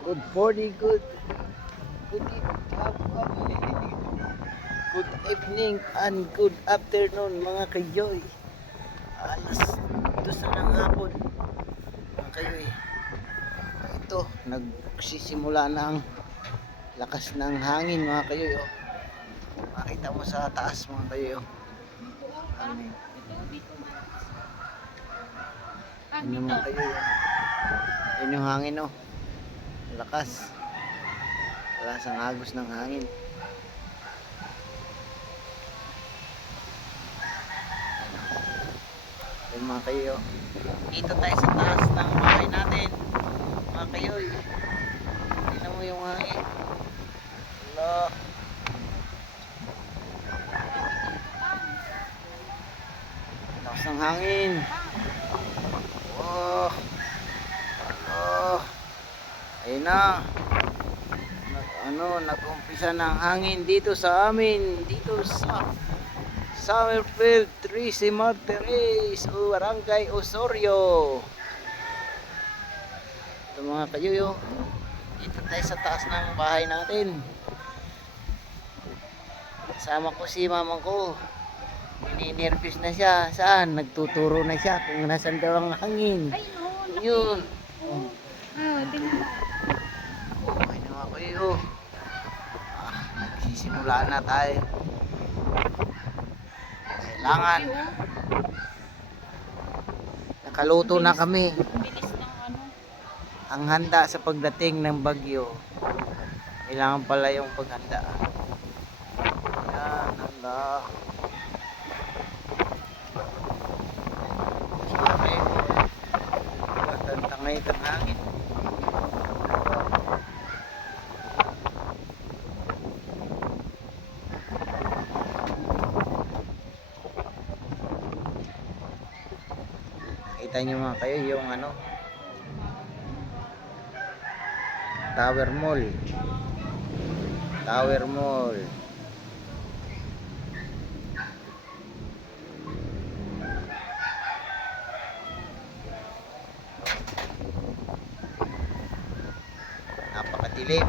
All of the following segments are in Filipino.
Good morning, good good evening and good afternoon mga kayoy. Alas 2 na ng hapon mga kayoy. Ito, nagsisimula na ang lakas ng hangin mga kayoy. Oh. Makita mo sa taas mga kayoy. Oh. Hangin. Ano mga kayoy. Oh. Yun yung hangin oh. Lakas. Lakas ang agos ng hangin. Ayun mga kayo, dito tayo sa taas ng bahay natin mga kayoy. Tingnan mo yung hangin. Hello. Lakas ng hangin. Oh, oh. Ayun na. Nag-umpisa ng hangin dito sa amin, dito sa Summerfield, Trece Martires, Barangay Osorio. Ito mga kayoyo, dito tayo sa taas ng bahay natin. Kasama ko si mamang ko. Nininervous na siya. Saan? Nagtuturo na siya kung nasan daw ang hangin. Ay, no. Yun. Oh. Tingnan. Okay na mga kayoyo. Nagsisimula na tayo. Kailangan. Nakaluto na kami. Bilis ng ano. Ang handa sa pagdating ng bagyo. Kailangan pala yung paghanda. Yan, handa. Sabi ko, tangay ng hangin. Kita nyo mga kayo yung ano, Tower Mall. Tower Mall. Napakadilim.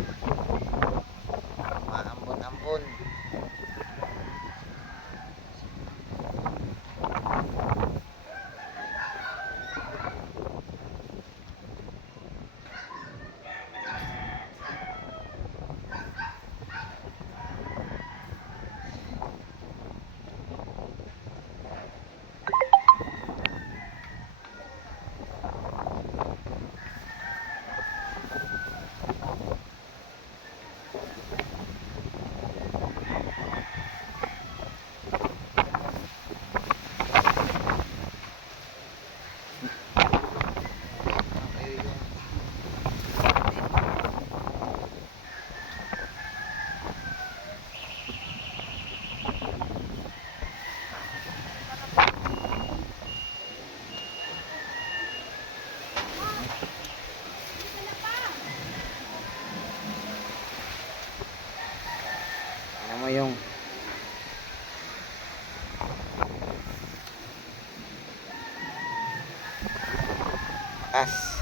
Maambon-ambon. Ano mo yung as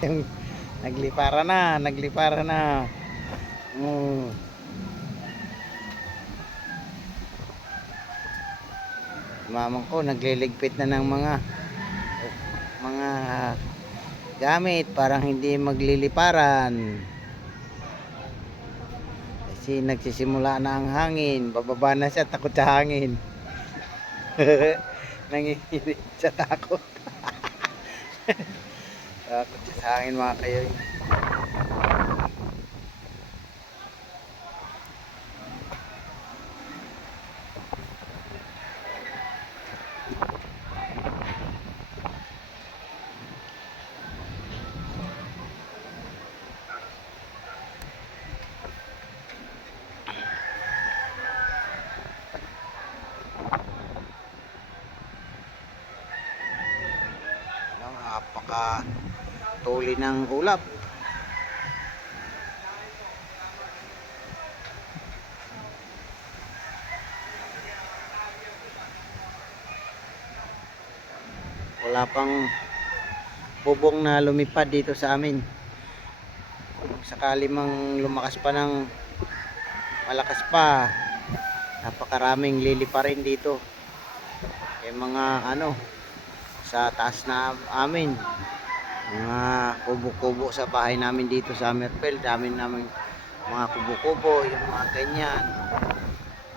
yung naglipara na. Mm. Mamang ko nagliligpit na ng mga gamit parang hindi magliliparan. Kasi nagsisimula na ang hangin. Bababa na siya, takot sa hangin. Nanginginig sa takot. Takot siya sa hangin mga kayoy. Napaka tuli ng ulap. Wala pang bubong na lumipad dito sa amin. Kung sakali mang lumakas pa ng malakas pa, napakaraming liliparin dito. Yung mga ano sa taas na amin, mga kubo-kubo sa bahay namin dito sa Merpel, dami namin mga kubo-kubo, yung mga ganyan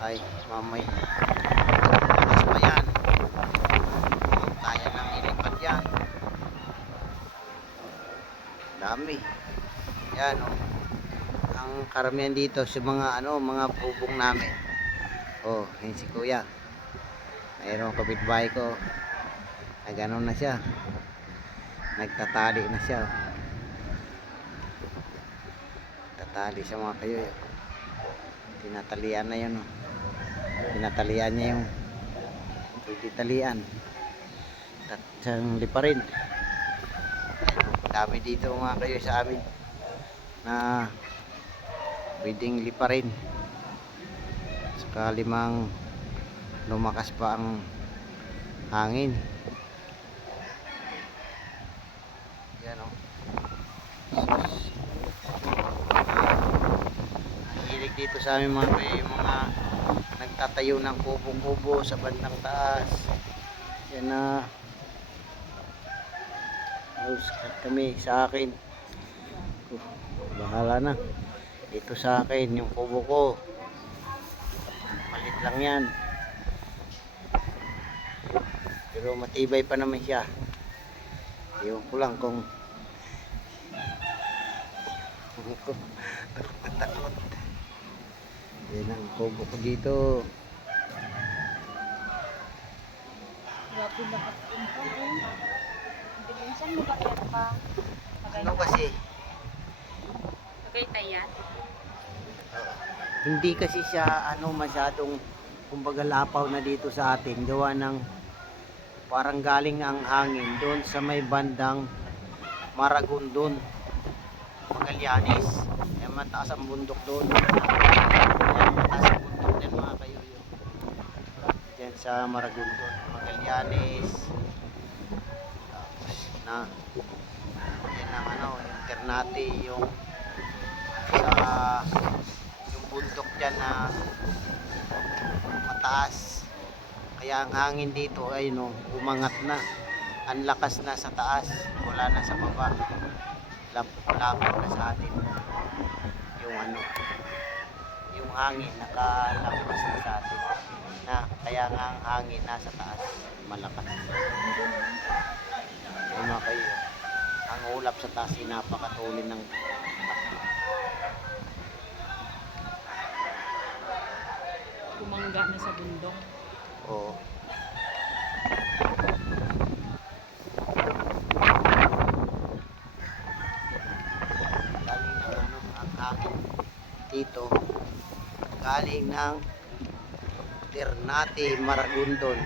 ay mamay lakas pa yan, kaya nang ilipad yan, dami yan oh. Ang karamihan dito sa mga ano, mga bubong namin. Oh, yun si kuya, mayroong kapitbahay ko na gano'n na siya, nagtatali na siya, tatali sa mga kayo, tinatalian na yun, tinatalian niya yung titalian at siyang liparin. Dami dito mga kayo sa amin na pwedeng liparin sakali mang lumakas pa ang hangin. Yan o. Hilig dito sa amin mga kayo, yung mga nagtatayo ng kubo-kubo sa bandang taas. Yan na kami sa akin. Bahala na. Dito sa akin yung kubo ko. Malit lang yan. Pero matibay pa naman siya. Ewan ko lang kung takot. Yan ang kubo ko dito. Grabe lakas din pa eh. Bilinsan mo ba kaya pa? Ano kasi? Tagaytay yan? Hindi kasi siya ano masyadong kumbaga lapaw na dito sa atin. Gawa ng parang galing ang hangin doon sa may bandang Maragondon, Magallanes. Yan mataas ang bundok doon. Yan mataas ang bundok yan mga kayo. Yan sa Maragondon, Magallanes. Tapos na yan ang ano, Ternate, yung sa yung bundok dyan na mataas. Kaya ang hangin dito ay no, umangat na. Ang lakas na sa taas, wala na sa baba. Lapo na sa atin. Yung ano, yung hangin nakalapas na sa atin. Na kaya nga ang hangin nasa taas, malakas. Yung mga kayo, ang ulap sa taas ay napakatulin ng Kumangga na sa bundok. oo. Galing ng ano, ang hangin dito. Galing ng Ternate, Maragondon.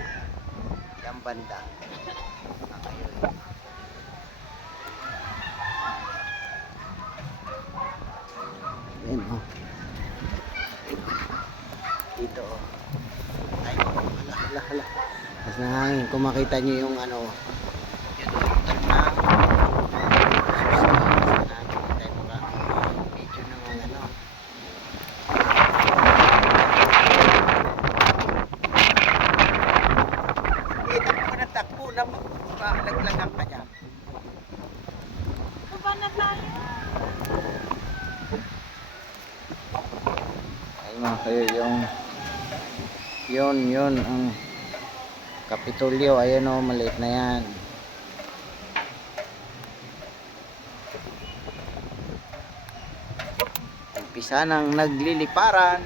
Yang banda. Ayun. Ayan oh. Dito oh. Ay, hala. Mas nahangin. Kung makita nyo yung ano, yun o, yung tag na nakikita yung mga video ng mga ano. Takbo na laglagan ka dyan. Baba na tayo. mga kayo, yun ang Kapitolyo. Ayan o, maliit na yan. Umpisa nang nagliliparan.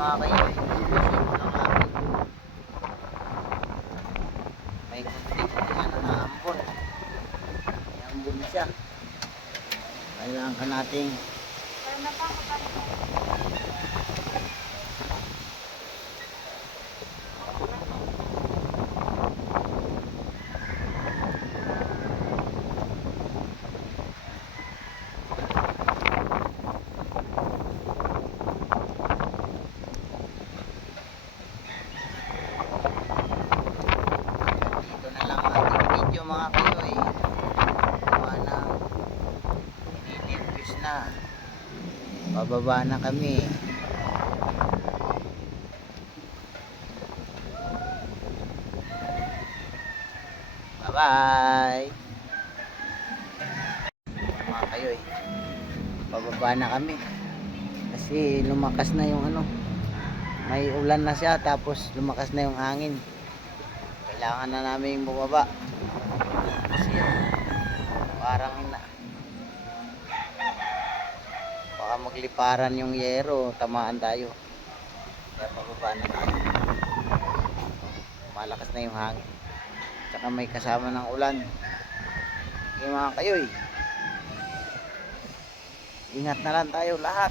Mga kayo, may kunting na ambon. May ambon siya. Kailangan ka nating Pero na pa ako pa. dito na lang ang ating video mga kayo gawa na ininipis na. Bababa na kami. Bye bye mga kayo bababa na kami kasi lumakas na yung may ulan na siya, tapos lumakas na yung hangin. Kailangan na namin bumaba kasi parang baka magliparan yung yero, tamaan tayo. Kaya bababa na tayo. Malakas na yung hangin, tsaka may kasama ng ulan. Okay mga kayoy, ingat na lang tayo lahat.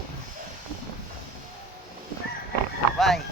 Bye.